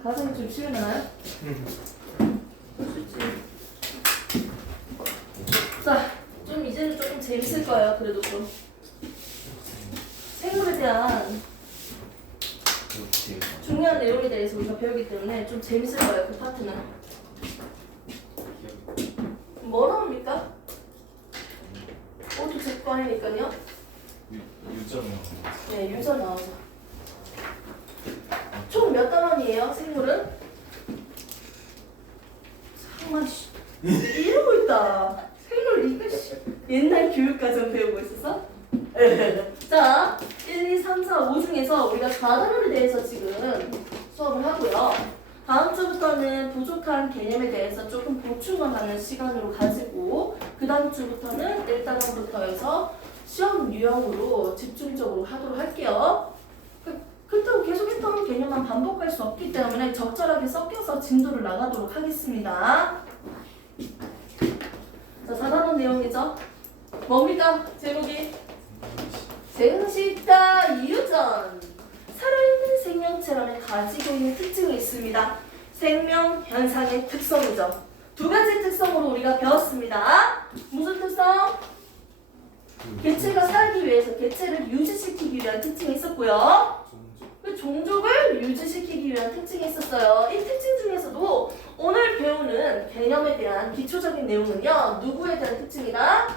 가정이 좀 쉬우나요? 볼수 있지. 자, 좀 이제는 조금 재밌을 거예요. 그래도 좀 생물에 대한 중요한 내용에 대해서 우리가 배우기 때문에 좀 재밌을 거예요. 그 파트는. 뭐로 합니까? 오토 제거니까요. 유점이요. 네, 유저 나오죠. 총 몇 단원이에요? 생물은? 잠깐만 씨. 이러고 있다. 생물 이거 씨. 옛날 교육과정 배우고 있었어? 자, 1, 2, 3, 4, 5 중에서 우리가 과단원에 대해서 지금 수업을 하고요. 다음 주부터는 부족한 개념에 대해서 조금 보충을 하는 시간으로 가지고 그 다음 주부터는 1단원부터 해서 시험 유형으로 집중적으로 하도록 할게요. 그렇다고 계속 했던 개념만 반복할 수 없기 때문에 적절하게 섞여서 진도를 나가도록 하겠습니다. 자, 4단원 내용이죠. 뭡니까? 제목이? 생식과 유전. 살아있는 생명체라면 가지고 있는 특징이 있습니다. 생명 현상의 특성이죠. 두 가지 특성으로 우리가 배웠습니다. 무슨 특성? 개체가 살기 위해서 개체를 유지시키기 위한 특징이 있었고요. 종족을 유지시키기 위한 특징이 있었어요. 이 특징 중에서도 오늘 배우는 개념에 대한 기초적인 내용은요. 누구에 대한 특징이다?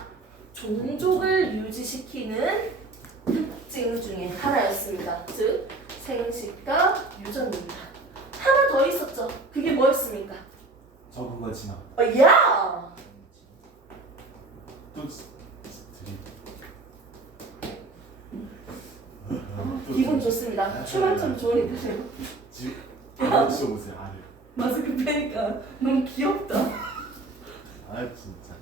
종족을 유지시키는 특징 중에 하나였습니다. 즉 생식과 유전입니다. 하나 더 있었죠. 그게 뭐였습니까? 저 그거 지나. 야! 또 기분 좋습니다. 초반점 좋으니까. 지금 아저씨 오세요. 아래. 마스크 빼니까 너무 귀엽다. 아 진짜.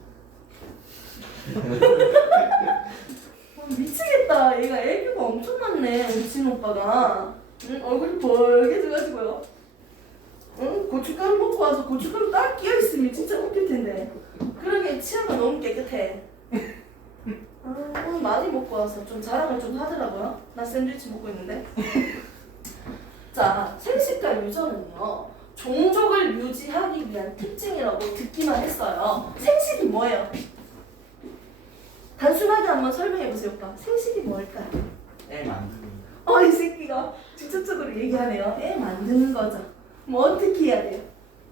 미치겠다. 얘가 애교가 엄청 많네. 우진 오빠가. 응? 얼굴이 벌게져가지고요. 응? 고춧가루 먹고 와서 고춧가루 딱 끼어있으면 진짜 웃길 텐데. 그러게 치아가 너무 깨끗해. 오늘 많이 먹고 와서 좀 자랑을 좀 하더라고요. 나 샌드위치 먹고 있는데. 자, 생식과 유전은요. 종족을 유지하기 위한 특징이라고 듣기만 했어요. 생식이 뭐예요? 단순하게 한번 설명해보세요, 오빠. 생식이 뭘까요? 애 만드는. 이 새끼가 직접적으로 얘기하네요. 애 만드는 거죠. 뭐 어떻게 해야 돼요?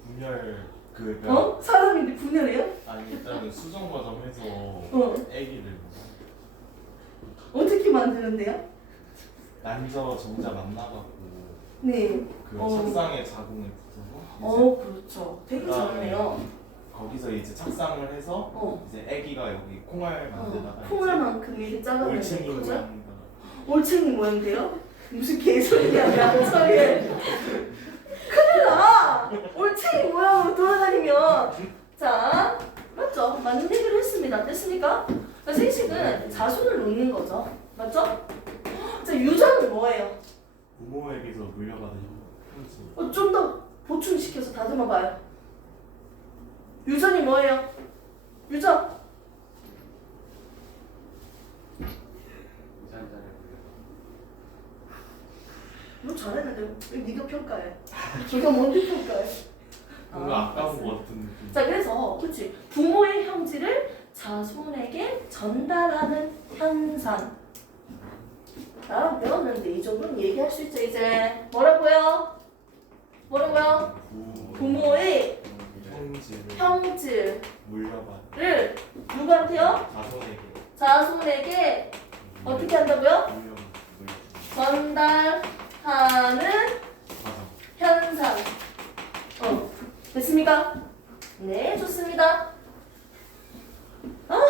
분열 그. 사람인데 분열해요? 아니 일단은 수정 과정에서 애기를 어떻게 만드는데요? 난저 정자 만나갖고 네. 그 착상에 자궁을 붙여서 그렇죠. 되게 잘하네요. 거기서 이제 착상을 해서 이제 애기가 여기 콩알 만들다가 콩알만큼 이렇게 작아지는 올챙이 거죠? 모양이다. 올챙이 모양인데요? 무슨 개소리야, 양처리에. 큰일 나! 올챙이 모양으로 돌아다니면. 자, 맞죠? 맞는 얘기를 했습니다. 됐습니까? 그러니까 생식은 자손을 놓는 거죠. 맞죠? 자, 유전은 뭐예요? 부모에게서 물려받은 형질. 좀 더 보충시켜서 다듬어봐요. 유전이 뭐예요? 유전. 너 잘했는데 왜 네가 평가해? 네가 뭔데 평가해? 뭔가 아까운 것 같은 느낌. 자, 그래서 그렇지. 부모의 형질을 자손에게 전달하는 현상. 자, 배웠는데 이 정도는 얘기할 수 있죠. 이제 뭐라고요? 뭐라고요? 부모의 형질을 물려받은 누구한테요? 자손에게 자손에게 어떻게 한다고요? 전달하는 현상. 됐습니까? 네, 좋습니다. 아하.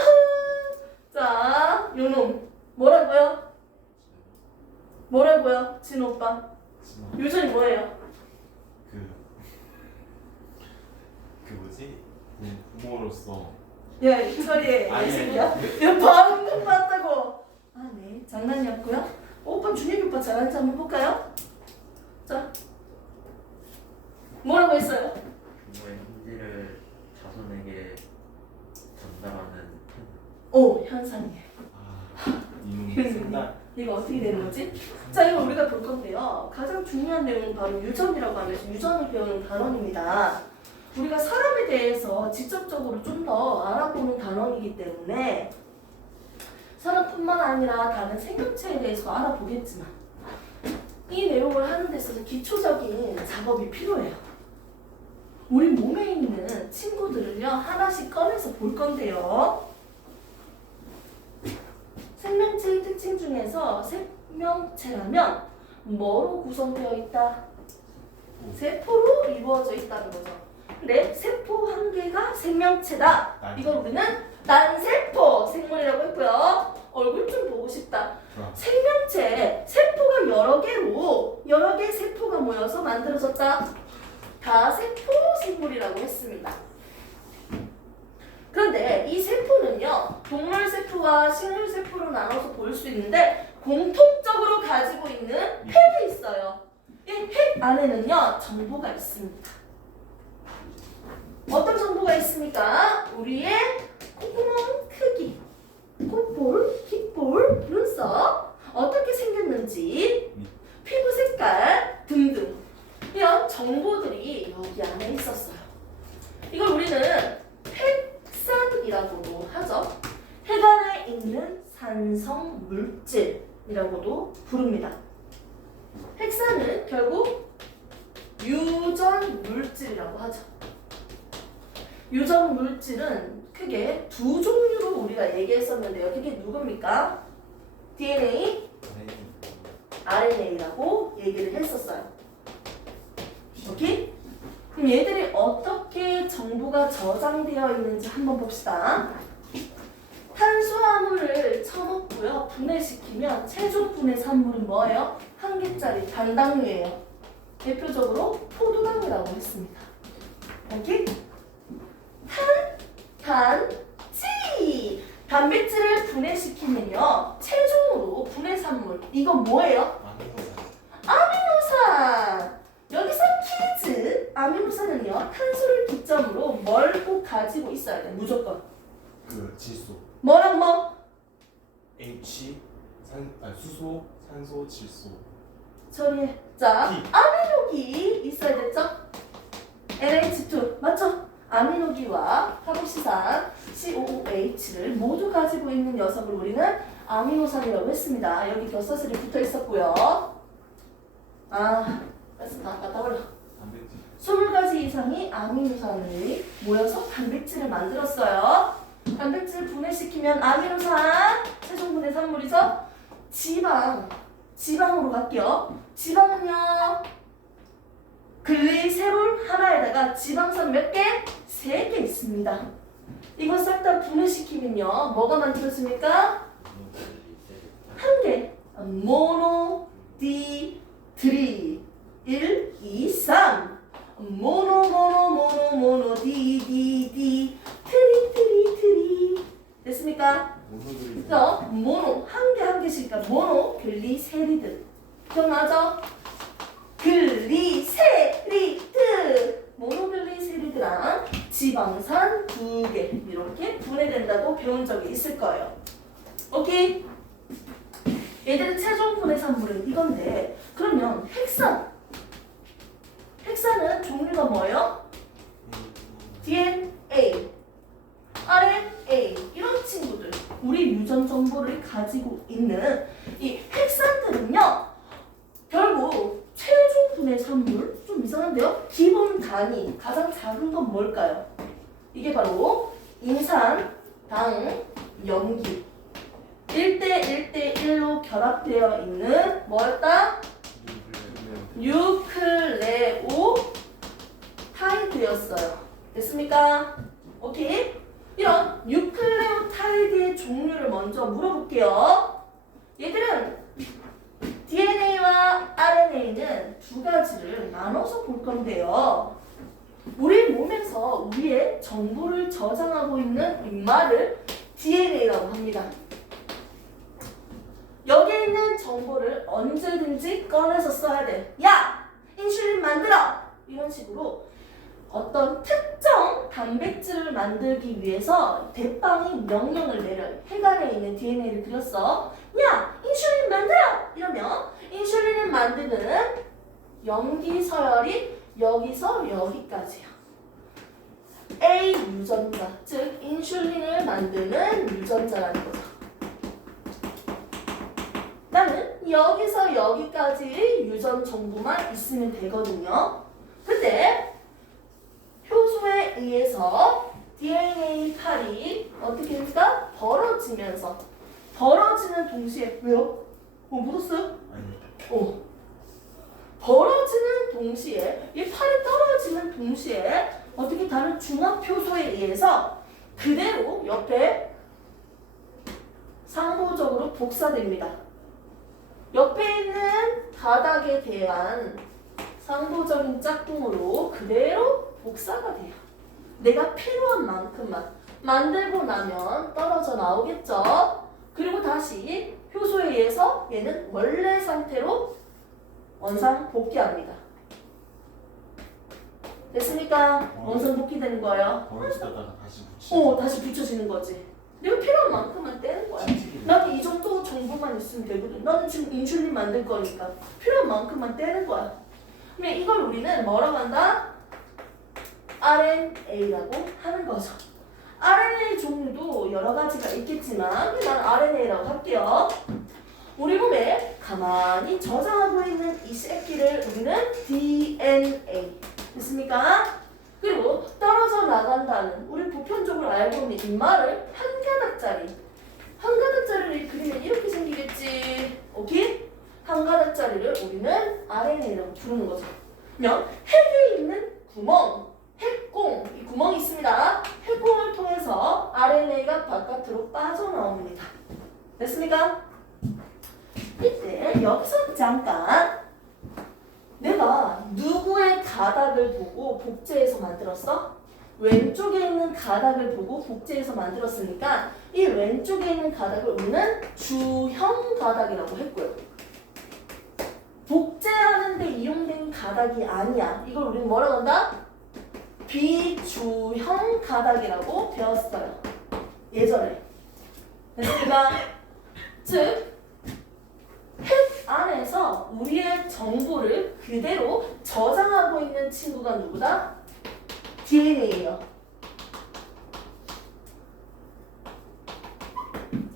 자, 요놈 뭐라고요? 뭐라고요? 진호 오빠. 유전이 뭐예요? 그 뭐지? 부모로서. 야, 이 소리에 아니, 예술이야? 이거 방금 봤다고. 아, 네, 장난이었고요. 오빠 준혁이 오빠 잘하는지 한번 볼까요? 자, 뭐라고 했어요? 부모의 형질을 자손에게 전달하는 현상이에요. 이놈 생각. 이거 어떻게 되는 거지? 자, 이거 우리가 볼 건데요. 가장 중요한 내용은 바로 유전이라고 하면서 유전을 배우는 단원입니다. 우리가 사람에 대해서 직접적으로 좀 더 알아보는 단원이기 때문에 사람뿐만 아니라 다른 생명체에 대해서 알아보겠지만 이 내용을 하는 데 있어서 기초적인 작업이 필요해요. 우리 몸에 있는 친구들을요 하나씩 꺼내서 볼 건데요. 생명체의 특징 중에서 생명체라면 뭐로 구성되어 있다? 세포로 이루어져 있다는 거죠. 근데 세포 한 개가 생명체다. 이걸 우리는 난세포 생물이라고 했고요. 얼굴 좀 보고 싶다. 생명체, 세포가 여러 개의 세포가 모여서 만들어졌다. 다세포 생물이라고 했습니다. 그런데 이 세포는요, 동물 세포와 식물 세포로 나눠서 볼 수 있는데 공통적으로 가지고 있는 핵이 있어요. 이 핵 안에는요, 정보가 있습니다. 어떤 정보가 있습니까? 우리의 콧구멍 크기, 콧볼, 귓볼, 눈썹, 어떻게 생겼는지, 피부 색깔 등등 이런 정보들이 여기 안에 있었어요. 이걸 우리는 핵산이라고도 하죠. 핵 안에 있는 산성 물질이라고도 부릅니다. 핵산은 결국 유전 물질이라고 하죠. 유전 물질은 크게 두 종류로 우리가 얘기했었는데요. 그게 누굽니까? DNA, RNA라고 얘기를 했었어요. 오케이? 그럼 얘들이 어떻게 정보가 저장되어 있는지 한번 봅시다. 탄수화물을 처먹고요. 분해시키면 최종 분해 산물은 뭐예요? 한 개짜리 단당류예요. 대표적으로 포도당이라고 했습니다. 오케이? 단지! 단백질을 분해시키면요. 최종으로 분해산물. 이건 뭐예요? 아미노산! 여기서 퀴즈! 아미노산은요. 탄소를 기점으로 뭘 꼭 가지고 있어야 돼. 무조건. 그 질소 뭐랑 뭐? H 수소, 산소, 질소. 처리해. 자, D. 아미노기 있어야 됐죠? NH2 맞죠? 아미노기와 카복시산 COOH를 모두 가지고 있는 녀석을 우리는 아미노산이라고 했습니다. 여기 벼서슬이 붙어 있었고요. 그래서 다 갖다 올려. 단백질 20가지 이상의 아미노산이 모여서 단백질을 만들었어요. 단백질을 분해시키면 아미노산, 최종 분해 산물이죠. 지방으로 갈게요. 지방은요, 글리세롤 하나에다가 지방산 몇 개? 3개 있습니다. 이거 싹 다 분해시키면요, 뭐가 만들어집니까? 한 개. 모노, 디, 트리. 1, 2, 3. 모노, 디, 트리. 됐습니까? 모노들이 그래서 모노, 한 개씩이니까 모노, 글리세리드. 기억나죠? 글리세리드. 모노글리세리드랑 지방산 2개 이렇게 분해된다고 배운 적이 있을 거예요. 오케이? 얘들의 최종 분해 산물은 이건데, 그러면 핵산은 종류가 뭐예요? DNA, RNA 이런 친구들, 우리 유전 정보를 가지고 있는 이 핵산들은요, 결국 최종 분해 산물, 좀 이상한데요? 기본 단위, 가장 작은 건 뭘까요? 이게 바로 인산, 당, 염기 1대1로 결합되어 있는 뭐였다? 뉴클레오타이드였어요. 됐습니까? 오케이? 이런 뉴클레오타이드의 종류를 먼저 물어볼게요. 얘들은 DNA와 RNA는 2가지를 나눠서 볼 건데요. 우리 몸에서 우리의 정보를 저장하고 있는 이 말을 DNA라고 합니다. 여기에 있는 정보를 언제든지 꺼내서 써야 돼. 야! 인슐린 만들어! 이런 식으로 어떤 특정 단백질을 만들기 위해서 대빵이 명령을 내려요. 핵 안에 있는 DNA를 그렸어. 야! 인슐린 만들어! 이러면 이 인슐린을 만드는 염기 서열이 여기서 여기까지야. A 유전자, 즉 인슐린을 만드는 유전자라는 거죠. 나는 여기서 여기까지 유전 정보만 있으면 되거든요. 근데 효소에 의해서 DNA 팔이 어떻게 됩니까? 벌어지는 동시에 왜요? 묻었어요? 아니. 벌어지는 동시에 이 팔이 떨어지는 동시에 어떻게 다른 중합 효소에 의해서 그대로 옆에 상호적으로 복사됩니다. 옆에 있는 가닥에 대한 상호적인 짝꿍으로 그대로 복사가 돼요. 내가 필요한 만큼만 만들고 나면 떨어져 나오겠죠. 그리고 다시 효소에 의해서 얘는 원래 상태로 원상 복귀합니다. 됐습니까? 원상 복귀되는 거예요. 벌어지다가 다시 붙이고. 다시 붙여지는 거지. 내가 필요한 만큼만 떼는 거야. 나는 이 정도 정보만 있으면 되거든. 나는 지금 인슐린 만들 거니까 필요한 만큼만 떼는 거야. 그러면 이걸 우리는 뭐라고 한다? RNA라고 하는 거죠. RNA 종류도 여러 가지가 있겠지만 난 RNA라고 할게요. 우리 몸에 가만히 저장하고 있는 이 새끼를 우리는 DNA. 됐습니까? 그리고 떨어져 나간다는 우리 보편적으로 알고 있는 이 말을 한 가닥짜리를 그리면 이렇게 생기겠지. 오케이? 한 가닥짜리를 우리는 RNA라고 부르는 거죠. 그러면 핵에 있는 구멍, 핵공, 이 구멍이 있습니다. 핵공을 통해서 RNA가 바깥으로 빠져나옵니다. 됐습니까? 이때 여기서 잠깐 내가 누구의 가닥을 보고 복제해서 만들었어? 왼쪽에 있는 가닥을 보고 복제해서 만들었으니까 이 왼쪽에 있는 가닥을 우리는 주형 가닥이라고 했고요. 복제하는 데 이용된 가닥이 아니야. 이걸 우리는 뭐라고 한다? 비주형 가닥이라고 배웠어요. 예전에. 됐습니까? 즉 핵 안에서 우리의 정보를 그대로 저장하고 있는 친구가 누구다? DNA예요.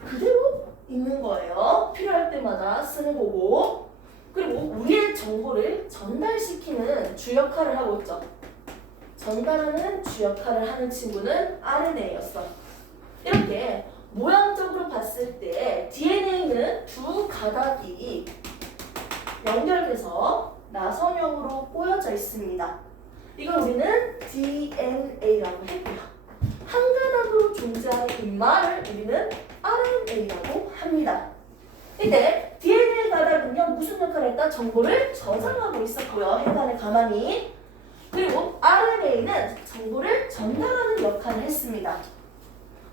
그대로 있는 거예요. 필요할 때마다 쓰는 거고. 그리고 우리의 정보를 전달시키는 주 역할을 하고 있죠. 전달하는 주 역할을 하는 친구는 RNA였어. 이렇게 모양적으로 봤을 때 DNA는 두 가닥이 연결돼서 나선형으로 꼬여져 있습니다. 이걸 우리는 DNA라고 했고요. 한 가닥으로 존재하는 이 말을 우리는 RNA라고 합니다. 이때 DNA 가닥은요 무슨 역할을 했다? 정보를 저장하고 있었고요. 핵 안에 가만히. 그리고 RNA는 정보를 전달하는 역할을 했습니다.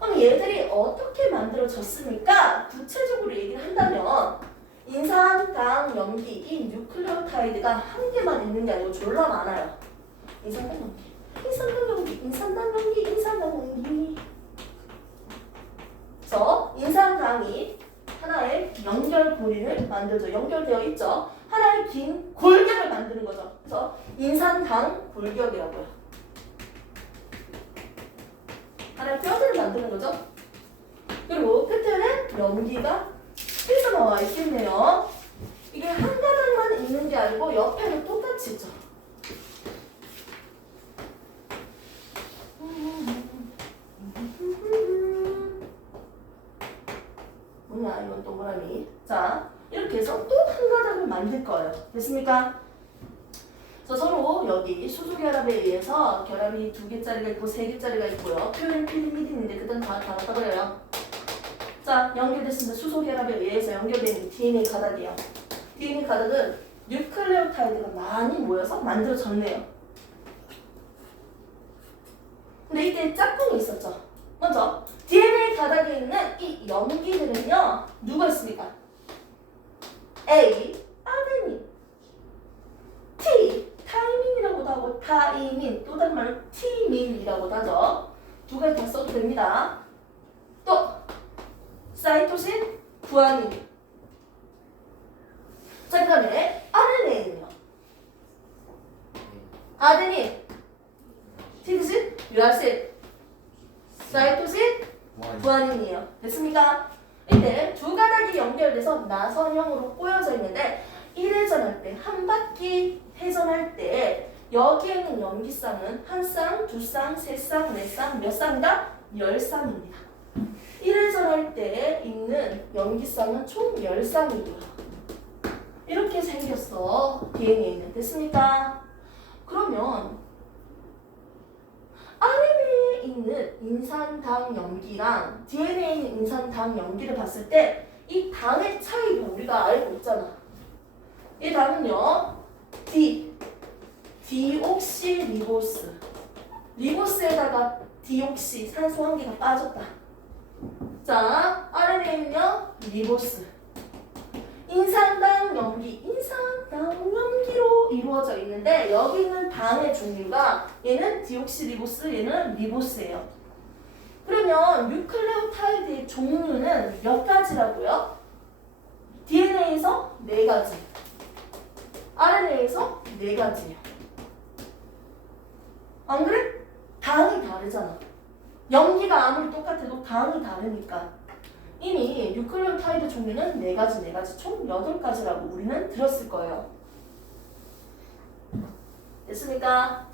그럼 얘들이 어떻게 만들어졌습니까? 구체적으로 얘기를 한다면 인산, 당, 염기 이 뉴클레오타이드가 한 개만 있는 게 아니고 졸라 많아요. 인산, 당, 염기, 인산, 당, 염기, 인산, 당, 염기, 인산, 당, 염기. 그래서 인산, 당이 하나의 연결고리를 만들죠. 연결되어 있죠. 하나의 긴 골격을 만드는 거죠. 그래서 인산, 당, 골격이라고요. 하나의 뼈를 만드는 거죠. 그리고 끝에는 염기가 삐져나와 있겠네요. 이게 한 가닥만 있는 게 아니고 옆에는 똑같이 있죠. 뭐냐 이건 동그라미. 자 이렇게 해서 또 한 가닥을 만들 거예요. 됐습니까? 그래서 서로 여기 수소 결합에 의해서 결합이 2개짜리가 있고 3개짜리가 있고요. 표현 필리미딘인데 그땐 다 갖다 버려요. 자 연결됐습니다. 수소 결합에 의해서 연결된 DNA 가닥이에요. DNA 가닥은 뉴클레오타이드가 많이 모여서 만들어졌네요. 근데 이때 짝꿍이 있었죠. 먼저 DNA 가닥에 있는 이 염기들은요 누가 있습니까? A. 아데닌, T. 타이민이라고도 하고 타이민, 또 다른 말로 티민이라고도 하죠. 두 가지 다 써도 됩니다. 또 사이토신, 구아닌. 자, 그 다음에 RNA는요. 아데닌, 티그신, 유라신, 사이토신, 구아닌이에요. 됐습니까? 이때 두 가닥이 연결돼서 나선형으로 꼬여져 있는데 1회전 할 때, 한 바퀴 회전할 때 여기에 있는 염기쌍은 한 쌍, 두 쌍, 세 쌍, 네 쌍, 몇 쌍이다? 10쌍입니다. 1회전 할 때 있는 염기쌍은 총 10쌍이고요. 이렇게 생겼어. DNA는. 됐습니까? 그러면 RNA에 있는 인산당 염기랑 DNA에 있는 인산당 염기를 봤을 때 이 당의 차이를 우리가 알고 있잖아. 이 당은요, 디옥시리보스. 리보스에다가 디옥시, 산소 한 개가 빠졌다. 자, RNA는요, 리보스. 인산당 염기로 이루어져 있는데 여기 있는 당의 종류가 얘는 디옥시리보스, 얘는 리보스예요. 그러면 뉴클레오타이드의 종류는 몇 가지라고요? DNA에서 4가지, RNA에서 4가지예요. 안 그래? 당이 다르잖아. 염기가 아무리 똑같아도 당이 다르니까. 이미 뉴클레오타이드 종류는 4가지, 총 8가지라고 우리는 들었을 거예요. 됐습니까?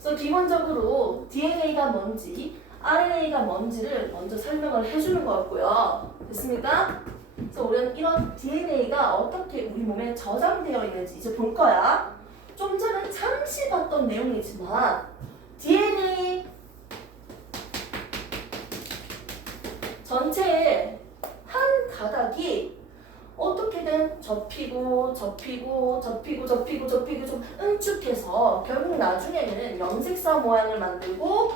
그래서 기본적으로 DNA가 뭔지, RNA가 뭔지를 먼저 설명을 해주는 거였고요. 됐습니까? 그래서 우리는 이런 DNA가 어떻게 우리 몸에 저장되어 있는지 이제 볼 거야. 좀 전에 잠시 봤던 내용이지만 DNA 전체의 한 가닥이 어떻게든 접히고 좀 응축해서 결국 나중에는 염색사 모양을 만들고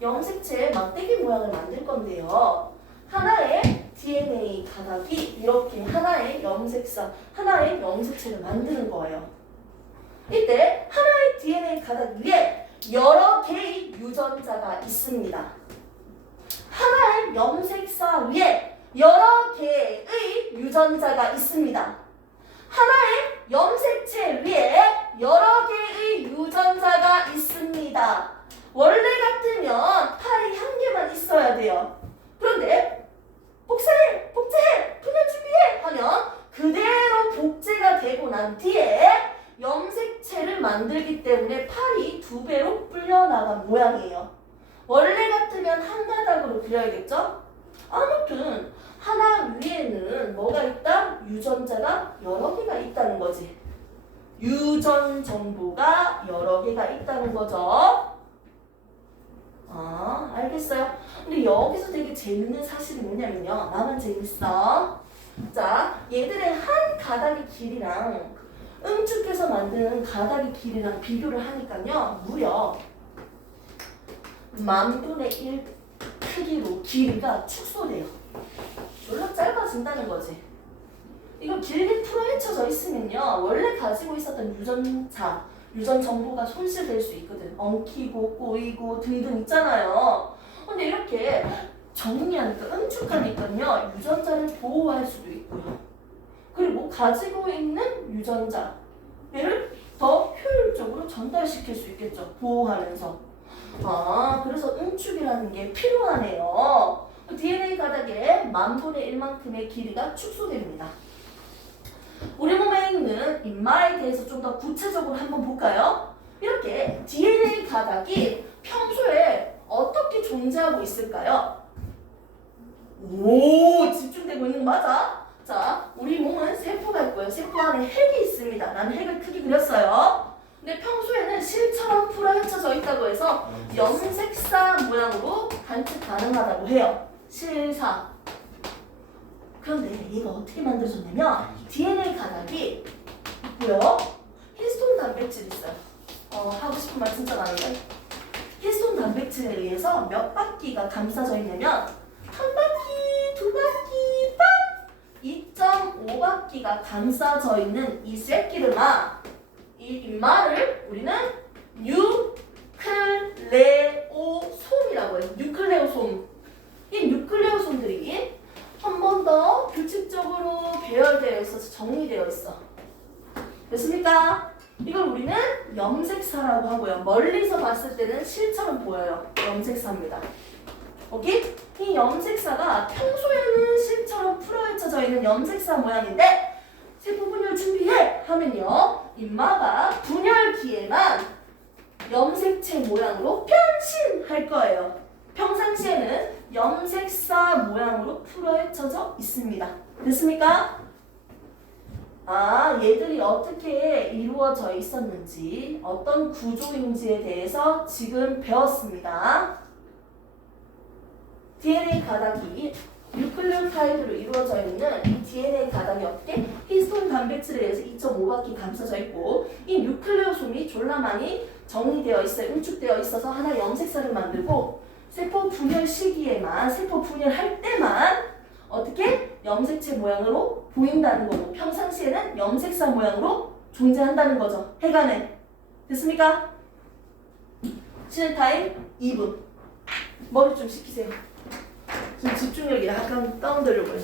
염색체의 막대기 모양을 만들 건데요. 하나의 DNA 가닥이 이렇게 하나의 염색체를 만드는 거예요. 이때 하나의 DNA 가닥 위에 여러 개의 유전자가 있습니다. 하나의 염색사 위에 여러 개의 유전자가 있습니다. 하나의 염색체 위에 여러 개의 유전자가 있습니다. 원래 같으면 팔이 한 개만 있어야 돼요. 그런데 복사해, 복제해, 분열 준비해 하면 그대로 복제가 되고 난 뒤에 염색체를 만들기 때문에 팔이 2배로 불려나간 모양이에요. 원래 같으면 한 가닥으로 그려야겠죠? 아무튼 하나 위에는 뭐가 있다? 유전자가 여러 개가 있다는 거지. 유전 정보가 여러 개가 있다는 거죠. 알겠어요. 근데 여기서 되게 재밌는 사실이 뭐냐면요. 나만 재밌어. 자, 얘들의 한 가닥의 길이랑 응축해서 만드는 가닥의 길이랑 비교를 하니까요. 무려 10,000분의 1 크기로 길이가 축소돼요. 졸라 짧아진다는 거지. 이거 길게 풀어헤쳐져 있으면요. 원래 가지고 있었던 유전 정보가 손실될 수 있거든. 엉키고 꼬이고 등등 있잖아요. 근데 이렇게 정리하니까 응축하니까요. 유전자를 보호할 수도 있고요. 그리고 가지고 있는 유전자를 더 효율적으로 전달시킬 수 있겠죠. 보호하면서. 그래서 응축이라는 게 필요하네요. DNA 가닥에 10,000분의 1만큼의 길이가 축소됩니다. 우리 몸에 있는 인마에 대해서 좀 더 구체적으로 한번 볼까요? 이렇게 DNA 가닥이 평소에 어떻게 존재하고 있을까요? 오, 집중되고 있는 거 맞아? 자, 우리 몸은 세포가 있고요. 세포 안에 핵이 있습니다. 나는 핵을 크게 그렸어요. 근데 평소에는 실처럼 풀어헤쳐져 있다고 해서 염색사 모양으로 관측 가능하다고 해요. 실사. 그런데 얘가 어떻게 만들어졌냐면 DNA 가닥이 있고요. 히스톤 단백질이 있어요. 하고 싶은 말 진짜 많은데 히스톤 단백질에 의해서 몇 바퀴가 감싸져 있냐면 한 바퀴, 두 바퀴, 빡! 2.5바퀴가 감싸져 있는 이 쇳기름아, 이 인마를 우리는 뉴클레오솜이라고 해요. 뉴클레오솜. 이 뉴클레오솜들이 한 번 더 규칙적으로 배열되어 있어서 정리되어 있어. 염색사라고 하고요. 멀리서 봤을 때는 실처럼 보여요. 염색사입니다. 오케이? 이 염색사가 평소에는 실처럼 풀어헤쳐져 있는 염색사 모양인데 세포 분열 준비해! 하면요. 임마가 분열기에만 염색체 모양으로 변신할 거예요. 평상시에는 염색사 모양으로 풀어헤쳐져 있습니다. 됐습니까? 아, 얘들이 어떻게 이루어져 있었는지, 어떤 구조인지에 대해서 지금 배웠습니다. DNA 가닥이 뉴클레오타이드로 이루어져 있는 이 DNA 가닥이 어떻게? 히스톤 단백질에 의해서 2.5바퀴 감싸져 있고 이 뉴클레오솜이 졸라 많이 정리되어 있어요. 응축되어 있어서 하나의 염색사를 만들고 세포 분열 시기에만, 세포 분열할 때만 어떻게? 염색체 모양으로 보인다는 거고 평상시에는 염색사 모양으로 존재한다는 거죠. 해가네. 됐습니까? 쉬는 타임 2분. 머리 좀 식히세요. 지금 집중력이 약간 다운되려고요.